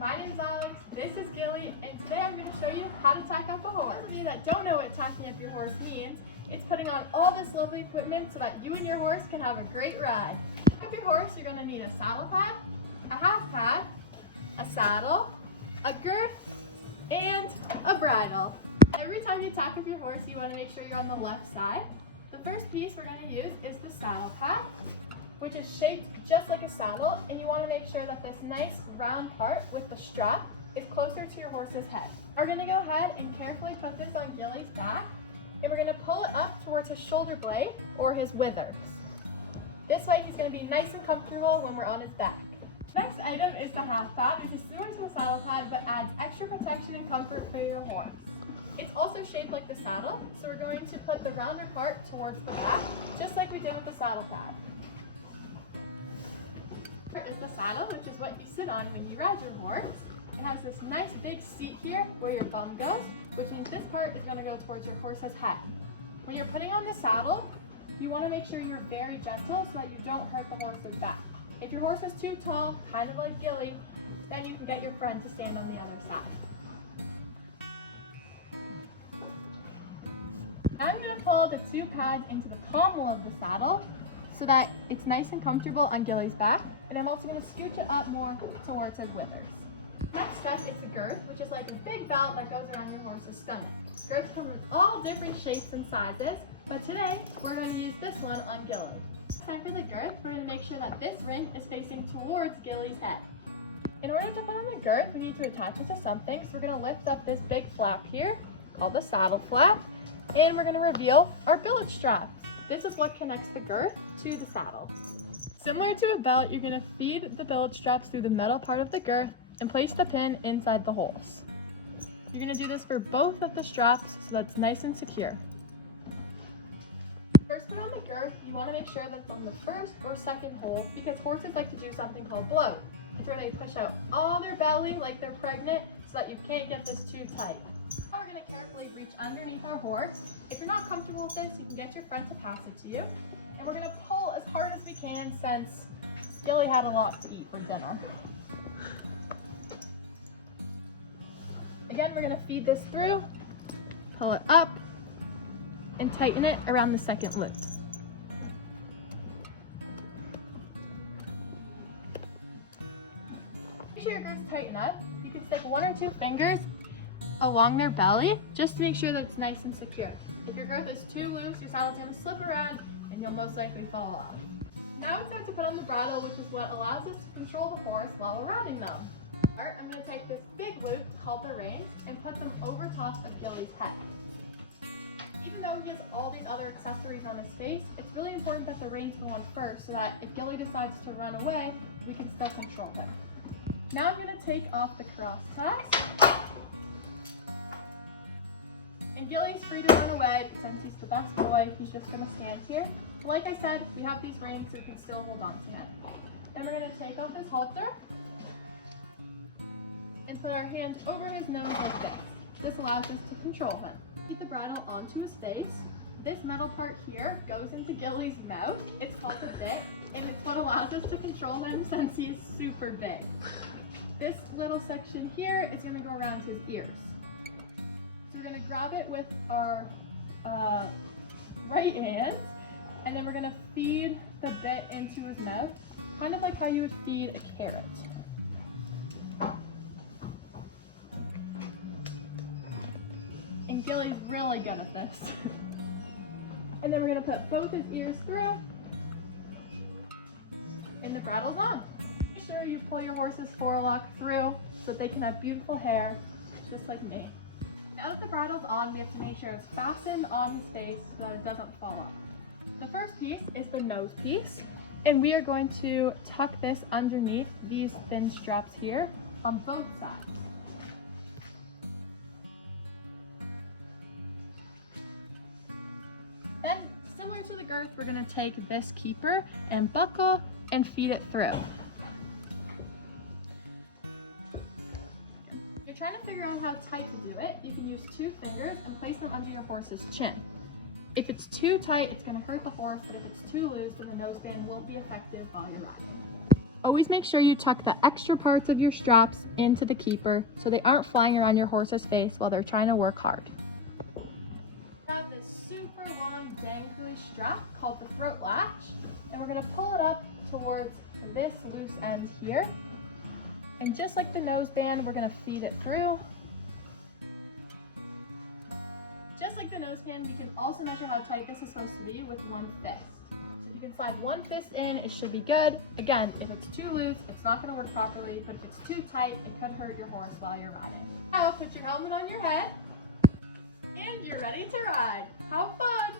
my name's Alex, this is Gilly, and today I'm going to show you how to tack up a horse. For those of you that don't know what tacking up your horse means, it's putting on all this lovely equipment so that you and your horse can have a great ride. To tack up your horse, you're going to need a saddle pad, a half pad, a saddle, a girth, and a bridle. Every time you tack up your horse, you want to make sure you're on the left side. The first piece we're going to use is the saddle pad, which is shaped just like a saddle, and you want to make sure that this nice round part with the strap is closer to your horse's head. We're going to go ahead and carefully put this on Gilly's back, and we're going to pull it up towards his shoulder blade or his withers. This way he's going to be nice and comfortable when we're on his back. Next item is the half pad, which is similar to a saddle pad but adds extra protection and comfort for your horse. It's also shaped like the saddle, so we're going to put the rounder part towards the back, just like we did with the saddle pad. Here is the saddle, which is what you sit on when you ride your horse. It has this nice big seat here where your bum goes, which means this part is going to go towards your horse's head. When you're putting on the saddle, you want to make sure you're very gentle so that you don't hurt the horse's back. If your horse is too tall, kind of like Gilly, then you can get your friend to stand on the other side. Now I'm going to pull the two pads into the pommel of the saddle so that it's nice and comfortable on Gilly's back, and I'm also going to scooch it up more towards his withers. Next step is the girth, which is like a big belt that goes around your horse's stomach. Girths come in all different shapes and sizes, but today we're going to use this one on Gilly. Time for the girth, we're going to make sure that this ring is facing towards Gilly's head. In order to put on the girth, we need to attach it to something, so we're going to lift up this big flap here, called the saddle flap, and we're going to reveal our billet strap. This is what connects the girth to the saddle. Similar to a belt, you're going to feed the billet straps through the metal part of the girth and place the pin inside the holes. You're going to do this for both of the straps so that's nice and secure. First, put on the girth, you want to make sure that it's on the first or second hole because horses like to do something called bloat. It's where they push out all their belly like they're pregnant so that you can't get this too tight. Now we're going to carefully reach underneath our horse. If you're not comfortable with this, you can get your friend to pass it to you. And we're going to pull as hard as we can since Gilly had a lot to eat for dinner. Again, we're going to feed this through, pull it up, and tighten it around the second loop. Make sure your girths tighten up. You can stick one or two fingers along their belly just to make sure that it's nice and secure. If your girth is too loose, your saddle's going to slip around and you'll most likely fall off. Now it's time to put on the bridle, which is what allows us to control the horse while we're riding them. I'm going to take this big loop called the reins and put them over top of Gilly's head. Even though he has all these other accessories on his face, it's really important that the reins go on first so that if Gilly decides to run away, we can still control him. Now I'm going to take off the cross ties. And Gilly's free to run away, but since he's the best boy, he's just going to stand here. Like I said, we have these reins so we can still hold on to him. Then we're going to take off his halter and put our hand over his nose like this. This allows us to control him. Keep the bridle onto his face. This metal part here goes into Gilly's mouth. It's called the bit, and it's what allows us to control him since he's super big. This little section here is going to go around his ears. So we're going to grab it with our right hand, and then we're going to feed the bit into his mouth, kind of like how you would feed a carrot. And Gilly's really good at this. And then we're going to put both his ears through, and the bridle's on. Make sure you pull your horse's forelock through so that they can have beautiful hair, just like me. Now that the bridle's on, we have to make sure it's fastened on his face so that it doesn't fall off. The first piece is the nose piece, and we are going to tuck this underneath these thin straps here on both sides. Then, similar to the girth, we're going to take this keeper and buckle and feed it through. If you're trying to figure out how tight to do it, you can use two fingers and place them under your horse's chin. If it's too tight, it's going to hurt the horse, but if it's too loose, then the noseband won't be effective while you're riding. Always make sure you tuck the extra parts of your straps into the keeper so they aren't flying around your horse's face while they're trying to work hard. I have this super long dangly strap called the throat latch, and we're going to pull it up towards this loose end here. And just like the nose band, we're going to feed it through. Just like the nose band, you can also measure how tight this is supposed to be with one fist. So if you can slide one fist in, it should be good. Again, if it's too loose, it's not going to work properly, but if it's too tight, it could hurt your horse while you're riding. Now put your helmet on your head, and you're ready to ride. Have fun!